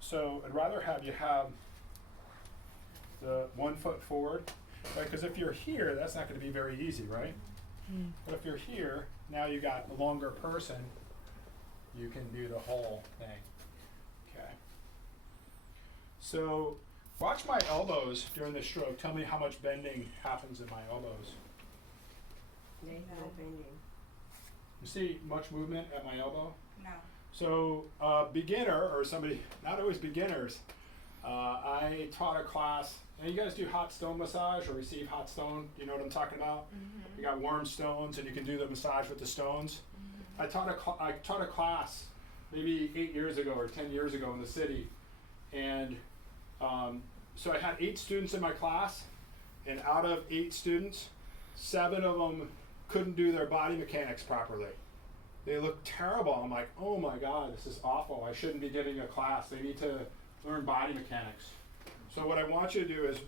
So I'd rather have you have the 1 foot forward, right? Because if you're here, that's not going to be very easy, right? But if you're here, now you got a longer person, you can do the whole thing. Okay. So watch my elbows during the stroke. Tell me how much bending happens in my elbows. No bending. You see much movement at my elbow? No. So beginner, or somebody, not always beginners, I taught a class, and you guys do hot stone massage or receive hot stone, you know what I'm talking about? You got warm stones and you can do the massage with the stones. I taught a class maybe 8 years ago or 10 years ago in the city, and so I had 8 students in my class, and out of 8 students, 7 of them couldn't do their body mechanics properly. They looked terrible. I'm like, oh my God, this is awful. I shouldn't be giving a class. They need to learn body mechanics. So what I want you to do is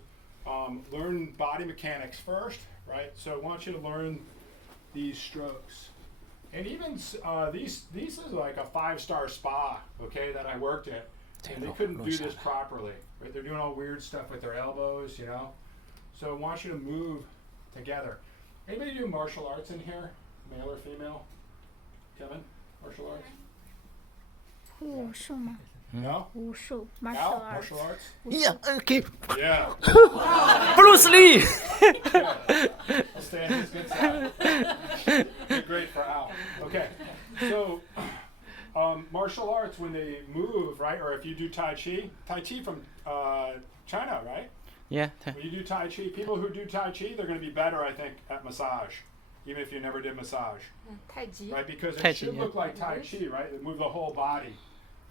learn body mechanics first, right? So I want you to learn these strokes. And even these is like a 5-star spa, okay, that I worked at. And they couldn't do this properly, right? They're doing all weird stuff with their elbows, you know? So I want you to move together. Anybody do martial arts in here, male or female? Kevin, martial arts? 武术吗？ No? 武术 martial Al, arts. martial arts? Yeah, okay. Yeah. Bruce Lee. I'll stay on his good side. You're great for Al. Okay. So, martial arts, when they move, right, or if you do Tai Chi from China, right? Yeah. When you do Tai Chi, people who do Tai Chi, they're going to be better, I think, at massage, even if you never did massage, 太极。 right? Because Tai it Chi, should yeah. look like Tai Chi, right? They move the whole body,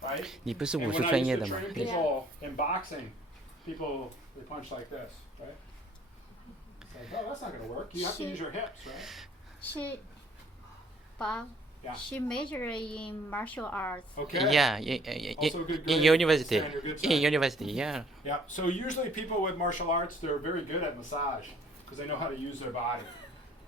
right? 你不是 And 武术 when I 专 used 业 to 的吗？ train people in boxing, people, they punch like this, right? It's like, oh, that's not going to work. You have to use your hips, right? She, Bob, Yeah. she majored in martial arts. Okay. Yeah, Also good in grade. university. Stay on your good In side. university, yeah. Yeah, so usually people with martial arts, they're very good at massage because they know how to use their body.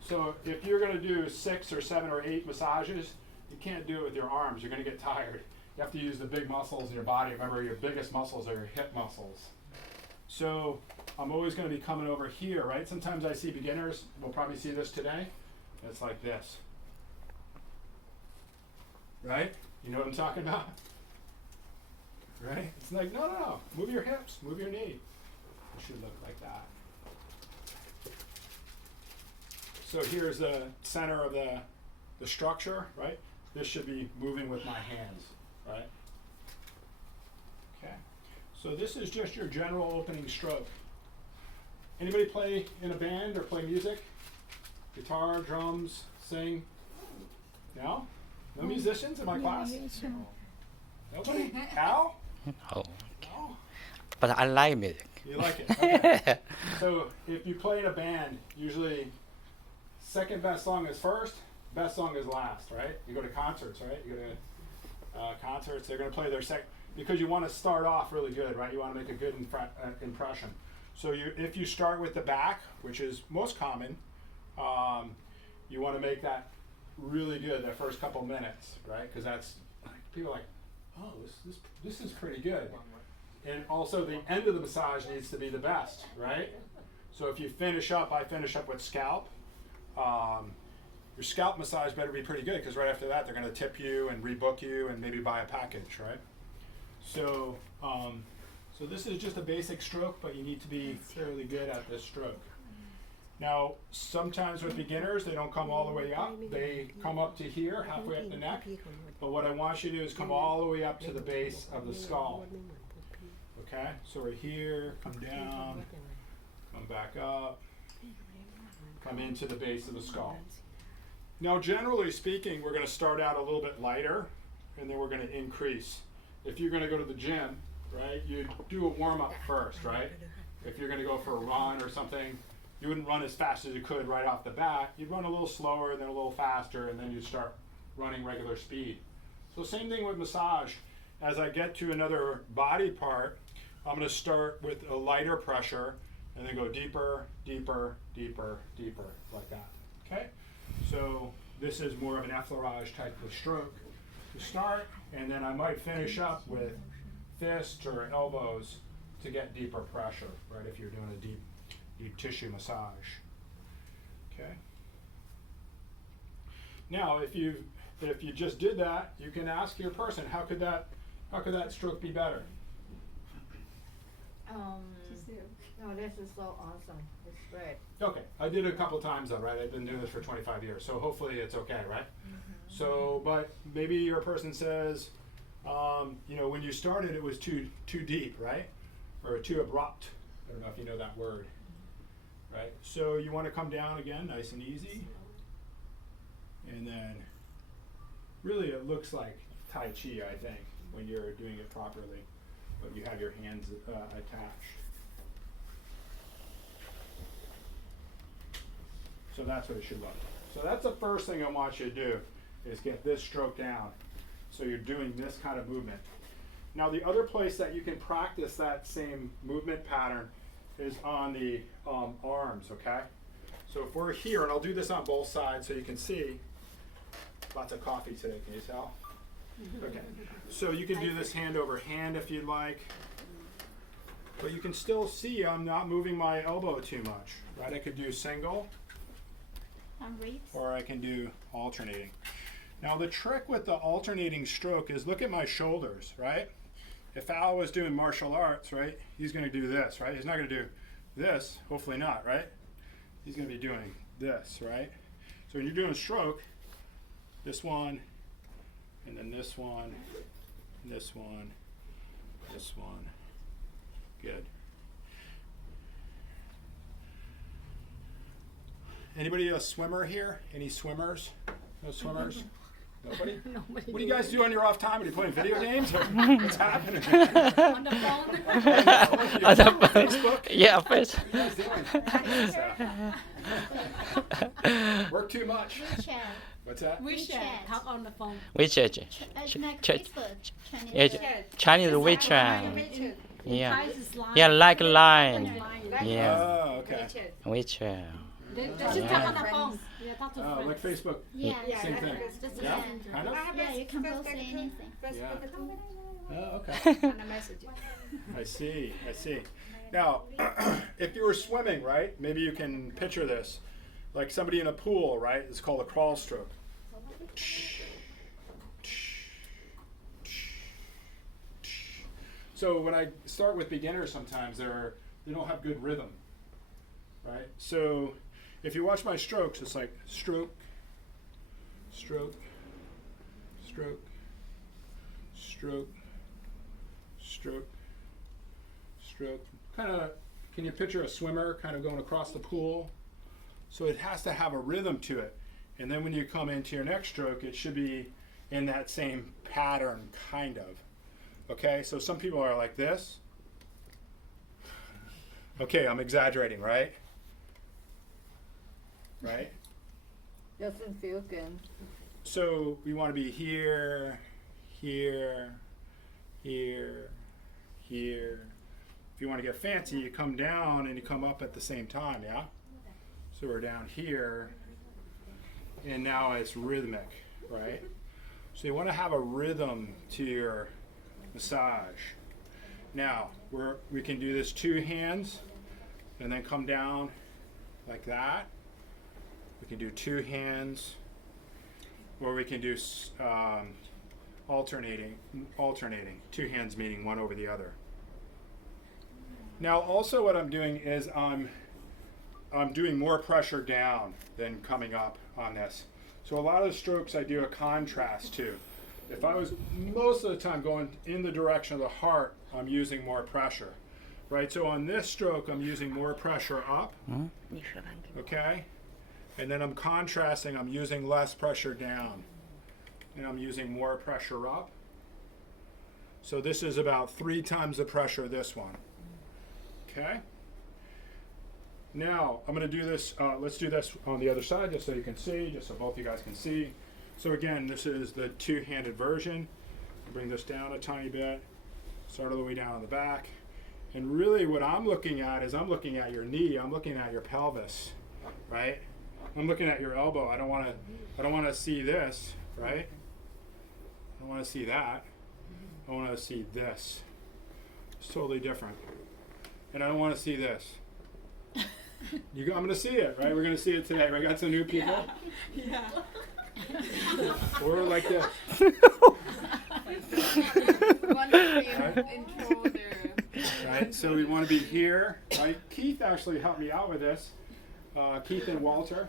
So if you're going to do 6 or 7 or 8 massages, you can't do it with your arms. You're going to get tired. You have to use the big muscles in your body. Remember, your biggest muscles are your hip muscles. So I'm always going to be coming over here, right? Sometimes I see beginners, we'll probably see this today. It's like this. Right? You know what I'm talking about? Right? It's like, no. Move your hips, move your knee. It should look like that. So here's the center of the structure, right? This should be moving with my hands, right? Okay. So this is just your general opening stroke. Anybody play in a band or play music? Guitar, drums, sing? No? No musicians in my class? Nobody? Al? Oh. No? But I like music. You like it? Okay. So if you play in a band, usually second best song is first, best song is last, right? You go to concerts, right? You go to concerts, they're going to play their second, because you want to start off really good, right? You want to make a good impression. So if you start with the back, which is most common, you want to make that really good the first couple minutes, right? Because that's, people are like, oh, this is pretty good. And also the end of the massage needs to be the best, right? So if you finish up, I finish up with scalp. Your scalp massage better be pretty good because right after that they're going to tip you and rebook you and maybe buy a package, right? So, so this is just a basic stroke, but you need to be fairly good at this stroke. Now, sometimes with beginners, they don't come all the way up. They come up to here, halfway up the neck. But what I want you to do is come all the way up to the base of the skull. Okay? So we're here, come down, come back up, come into the base of the skull. Now, generally speaking, we're going to start out a little bit lighter, and then we're going to increase. If you're going to go to the gym, right, you do a warm-up first, right? If you're going to go for a run or something, you wouldn't run as fast as you could right off the bat. You'd run a little slower, then a little faster, and then you'd start running regular speed. So same thing with massage. As I get to another body part, I'm going to start with a lighter pressure, and then go deeper, deeper, deeper, deeper, like that. Okay? So this is more of an effleurage type of stroke to start, and then I might finish up with fists or elbows to get deeper pressure, right? If you're doing a deep tissue massage. Okay. Now, if you just did that, you can ask your person, how could that stroke be better? No, this is so awesome. It's great. Okay, I did it a couple times though, right? I've been doing this for 25 years, so hopefully it's okay, right? So, but maybe your person says, you know, when you started it was too deep, right? Or too abrupt. I don't know if you know that word, right? So you want to come down again, nice and easy. And then, really it looks like Tai Chi, I think, when you're doing it properly. But you have your hands attached. So that's what it should look like. So that's the first thing I want you to do, is get this stroke down. So you're doing this kind of movement. Now the other place that you can practice that same movement pattern is on the arms, okay? So if we're here, and I'll do this on both sides so you can see. Lots of coffee today, can you tell? Okay, so you can do this hand over hand if you'd like. But you can still see I'm not moving my elbow too much, right? I could do single, Ribs. or I can do alternating. Now the trick with the alternating stroke is look at my shoulders, right? If Al was doing martial arts, right, he's going to do this, right? He's not going to do this, hopefully not, right? He's going to be doing this, right? So when you're doing a stroke, this one, and then this one, and this one, this one. Good. Anybody a swimmer here? Any swimmers? No swimmers? Nobody? What do you guys do on your off time? Are you playing video games? Or what's happening? On the phone. On the phone. Facebook? Yeah, face. What are you guys doing? Work too much. WeChat. What's that? WeChat. Talk on the phone. WeChat. Like Ch- Facebook. Chinese. Yeah, Chinese WeChat. WeChat. Yeah. Ties is line. Yeah, like line. Line. Yeah. Oh, okay. WeChat. They just Yeah. talk on the phone. Yeah, talk to Oh, friends. like Facebook. Yeah. Same thing. Just Yeah, messenger. kind of? Yeah, you can post anything. Yeah. Oh, okay. On a message. I see, I see. Now, if you were swimming, right, maybe you can picture this. Like somebody in a pool, right? It's called a crawl stroke. So when I start with beginners sometimes, they don't have good rhythm, right? So if you watch my strokes, it's like stroke, stroke, stroke, stroke, stroke, stroke. Kind of, can you picture a swimmer kind of going across the pool? So it has to have a rhythm to it. And then when you come into your next stroke, it should be in that same pattern, kind of. Okay, so some people are like this. Okay, I'm exaggerating, right? Right? Doesn't feel good. So we want to be here, here, here, here. If you want to get fancy, you come down and you come up at the same time, yeah? So we're down here, and now it's rhythmic, right? So you want to have a rhythm to your massage. Now, we can do this two hands, and then come down like that. We can do two hands, or we can do alternating, two hands meaning one over the other. Now also what I'm doing is I'm doing more pressure down than coming up on this. So a lot of the strokes I do a contrast to. If I was most of the time going in the direction of the heart, I'm using more pressure, right? So on this stroke, I'm using more pressure up, okay? And then I'm contrasting, I'm using less pressure down. And I'm using more pressure up. So this is about 3 times the pressure of this one, okay? Now, I'm going to do this, let's do this on the other side just so you can see, just so both you guys can see. So again, this is the two-handed version. Bring this down a tiny bit, start all the way down on the back. And really what I'm looking at is I'm looking at your knee, I'm looking at your pelvis, right? I'm looking at your elbow. I don't want to see this, right? I don't want to see that. I want to see this. It's totally different. And I don't want to see this. I'm going to see it, right? We're going to see it today. We got some new people. Yeah. Or like this. Right? So we want to be here, right? Keith actually helped me out with this. Keith and Walter.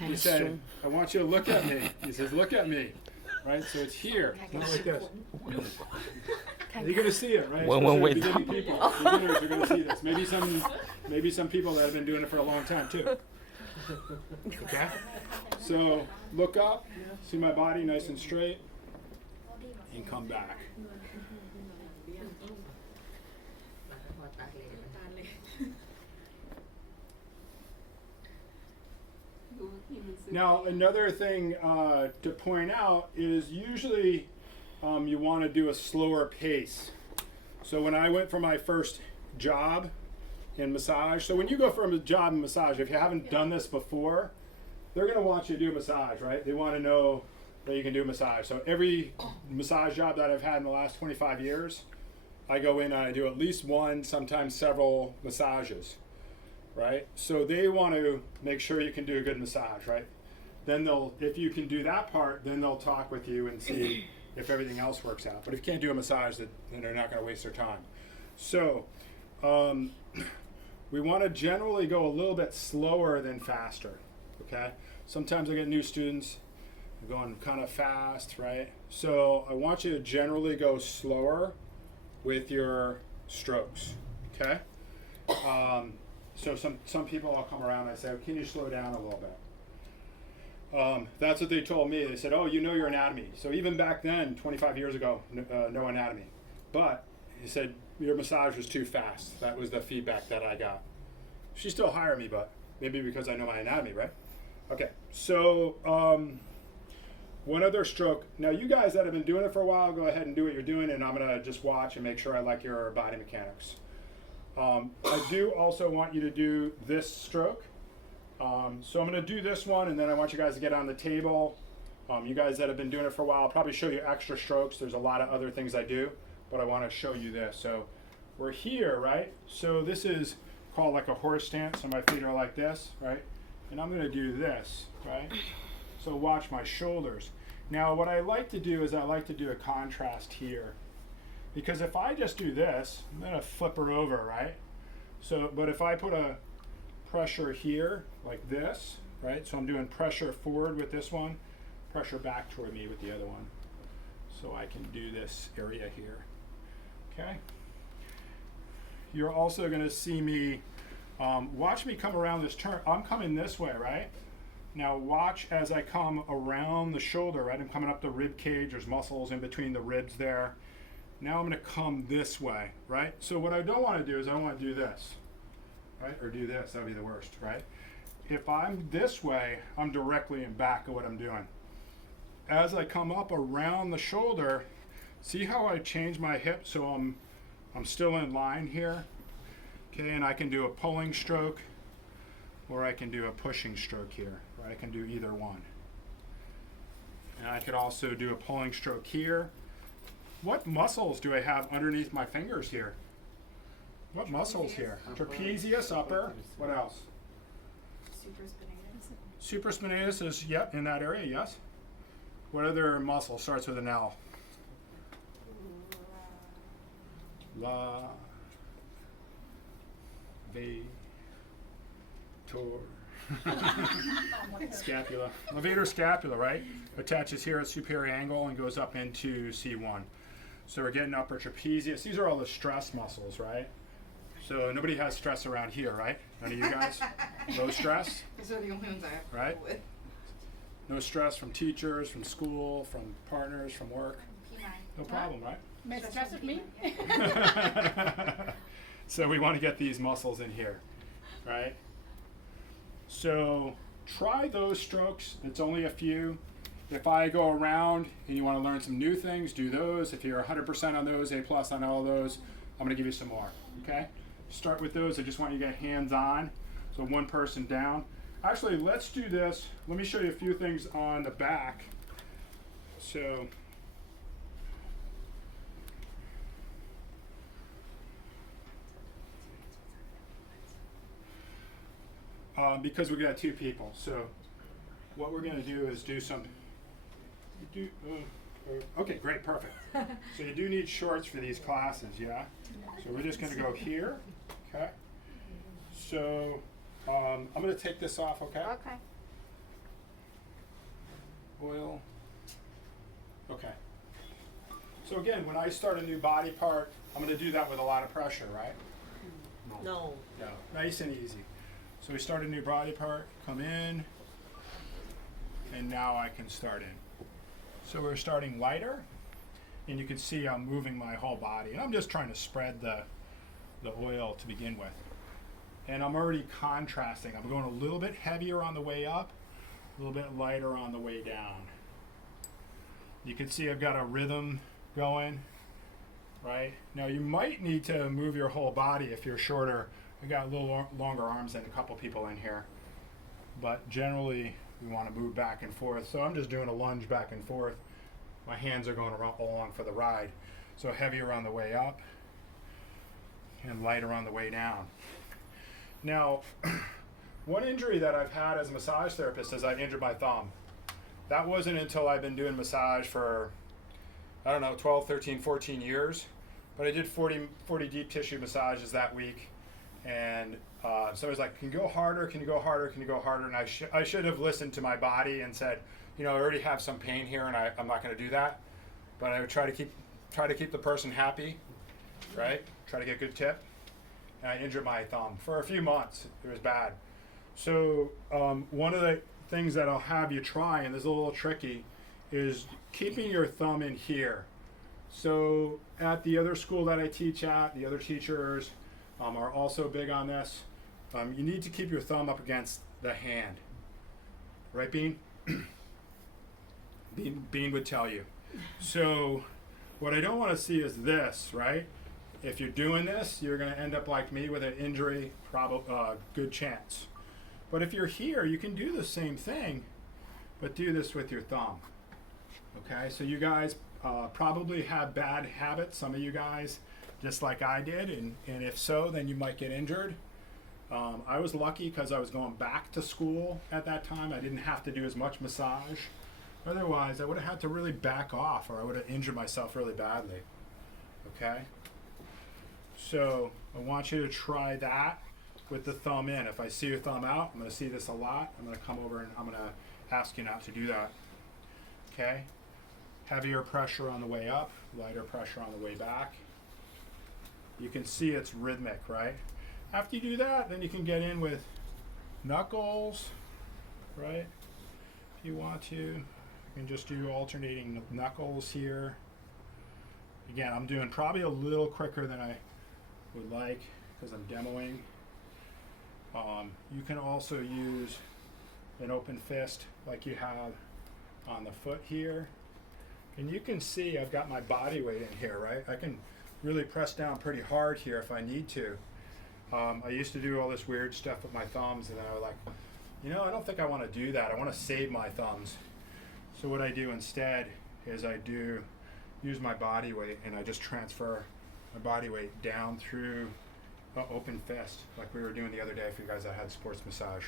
He said, I want you to look at me. He says, look at me. Right? So it's here, not like this. You're going to see it, right? Wait. Beginning people. Beginners are going to see this. Maybe some people that have been doing it for a long time too. Okay? So look up, see my body nice and straight, and come back. Now, another thing to point out is usually you want to do a slower pace. So when I went for my first job in massage, so when you go for a job in massage, if you haven't done this before, they're going to want you to do a massage, right? They want to know that you can do a massage. So every massage job that I've had in the last 25 years, I go in and I do at least one, sometimes several massages, right? So they want to make sure you can do a good massage, right? Then if you can do that part, then they'll talk with you and see if everything else works out. But if you can't do a massage, then they're not going to waste their time. So we want to generally go a little bit slower than faster, okay? Sometimes I get new students going kind of fast, right? So I want you to generally go slower with your strokes, okay? So some people I'll come around and I say, can you slow down a little bit? That's what they told me. They said, oh, you know your anatomy. So even back then, 25 years ago, no anatomy. But he said, your massage was too fast. That was the feedback that I got. She still hired me, but maybe because I know my anatomy, right? Okay, so one other stroke. Now you guys that have been doing it for a while, go ahead and do what you're doing, and I'm gonna just watch and make sure I like your body mechanics. I do also want you to do this stroke. So I'm going to do this one, and then I want you guys to get on the table. You guys that have been doing it for a while, I'll probably show you extra strokes. There's a lot of other things I do, but I want to show you this. So we're here, right? So this is called like a horse stance, so my feet are like this, right? And I'm going to do this, right? So watch my shoulders. Now what I like to do is I like to do a contrast here. Because if I just do this, I'm going to flip her over, right? So, but if I put a pressure here, like this, right? So I'm doing pressure forward with this one, pressure back toward me with the other one. So I can do this area here, okay? You're also gonna see me, watch me come around this turn. I'm coming this way, right? Now watch as I come around the shoulder, right? I'm coming up the rib cage, there's muscles in between the ribs there. Now I'm gonna come this way, right? So what I don't wanna do is I wanna do this, right? Or do this, that would be the worst, right? If I'm this way, I'm directly in back of what I'm doing. As I come up around the shoulder, see how I change my hip so I'm still in line here? Okay, and I can do a pulling stroke or I can do a pushing stroke here, or I can do either one. And I could also do a pulling stroke here. What muscles do I have underneath my fingers here? What muscles here? Trapezius, upper, what else? Supraspinatus is, yep, in that area, yes. What other muscle starts with an L? La, ve, tor, scapula. Levator scapula, right? Attaches here at superior angle and goes up into C1. So we're getting upper trapezius. These are all the stress muscles, right? So nobody has stress around here, right? None of you guys? Low stress? Right? No stress from teachers, from school, from partners, from work. No problem, right? May stress with me? So we want to get these muscles in here, right? So try those strokes. It's only a few. If I go around and you want to learn some new things, do those. If you're 100% on those, A+ on all of those, I'm going to give you some more, okay? Start with those. I just want you to get hands-on. So one person down. Actually, let's do this. Let me show you a few things on the back. So because we're gonna have 2 people. So what we're gonna do is do some. Okay, great, perfect. So you do need shorts for these classes, yeah? So we're just gonna go here, okay? So I'm gonna take this off, okay? Okay. Oil. Okay. So again, when I start a new body part, I'm gonna do that with a lot of pressure, right? No. No, nice and easy. So we start a new body part, come in, and now I can start in. So we're starting lighter, and you can see I'm moving my whole body. And I'm just trying to spread the oil to begin with. And I'm already contrasting. I'm going a little bit heavier on the way up, a little bit lighter on the way down. You can see I've got a rhythm going, right? Now you might need to move your whole body if you're shorter. I got a little longer arms than a couple people in here. But generally, we want to move back and forth. So I'm just doing a lunge back and forth. My hands are going along for the ride. So heavier on the way up and lighter on the way down. Now, one injury that I've had as a massage therapist is I injured my thumb. That wasn't until I've been doing massage for, I don't know, 12, 13, 14 years. But I did 40 deep tissue massages that week. And so I was like, can you go harder? Can you go harder? Can you go harder? And I should have listened to my body and said, you know, I already have some pain here and I'm not going to do that. But I would try to keep the person happy, right? Try to get a good tip. And I injured my thumb for a few months. It was bad. So one of the things that I'll have you try, and this is a little tricky, is keeping your thumb in here. So at the other school that I teach at, the other teachers are also big on this. You need to keep your thumb up against the hand. Right, Bean? Bean would tell you. So what I don't want to see is this, right? If you're doing this, you're going to end up like me with an injury, good chance. But if you're here, you can do the same thing, but do this with your thumb. Okay, so you guys probably have bad habits, some of you guys, just like I did, and if so, then you might get injured. I was lucky because I was going back to school at that time. I didn't have to do as much massage. Otherwise, I would have had to really back off, or I would have injured myself really badly. Okay? So I want you to try that with the thumb in. If I see your thumb out, I'm going to see this a lot. I'm going to come over and I'm going to ask you not to do that. Okay? Heavier pressure on the way up, lighter pressure on the way back. You can see it's rhythmic, right? After you do that, then you can get in with knuckles, right? If you want to, you can just do alternating knuckles here. Again, I'm doing probably a little quicker than I would like because I'm demoing. You can also use an open fist like you have on the foot here. And you can see I've got my body weight in here, right? I can really press down pretty hard here if I need to. I used to do all this weird stuff with my thumbs, and then I was like, you know, I don't think I want to do that. I want to save my thumbs. So what I do instead is I use my body weight, and I just transfer my body weight down through an open fist, like we were doing the other day for you guys that had sports massage.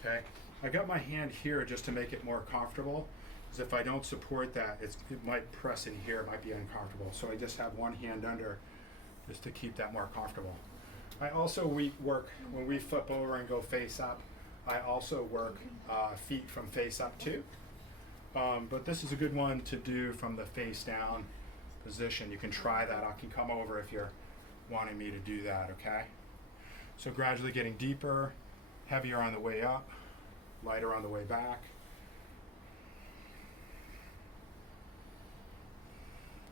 Okay, I got my hand here just to make it more comfortable, because if I don't support that, it might press in here, it might be uncomfortable. So I just have one hand under just to keep that more comfortable. I also work, when we flip over and go face up, I also work feet from face up too. But this is a good one to do from the face down position. You can try that. I can come over if you're wanting me to do that, okay? So gradually getting deeper, heavier on the way up, lighter on the way back.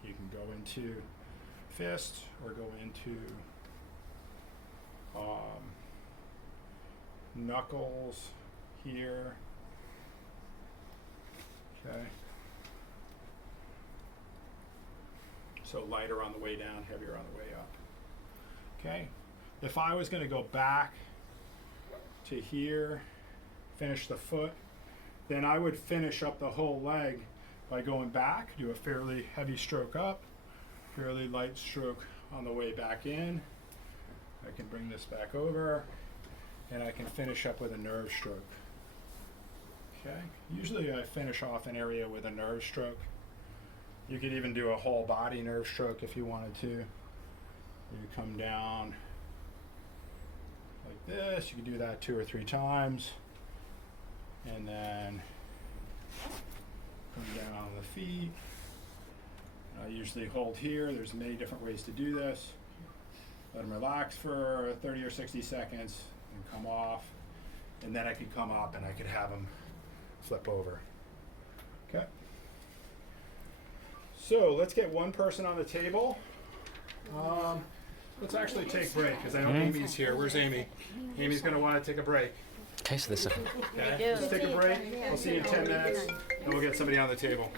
You can go into fist or go into knuckles here. Okay. So lighter on the way down, heavier on the way up. Okay. If I was going to go back to here, finish the foot, then I would finish up the whole leg by going back, do a fairly heavy stroke up, fairly light stroke on the way back in. I can bring this back over, and I can finish up with a nerve stroke. Okay, usually I finish off an area with a nerve stroke. You could even do a whole body nerve stroke if you wanted to. You come down like this, you can do that 2 or 3 times, and then come down on the feet. I usually hold here. There's many different ways to do this. Let them relax for 30 or 60 seconds and come off. And then I could come up and I could have them flip over. Okay. So let's get one person on the table. Let's actually take a break because I know Amy's here. Where's Amy? Amy's going to want to take a break. Taste this. Okay. Let's take a break. We'll see you in 10 minutes and we'll get somebody on the table.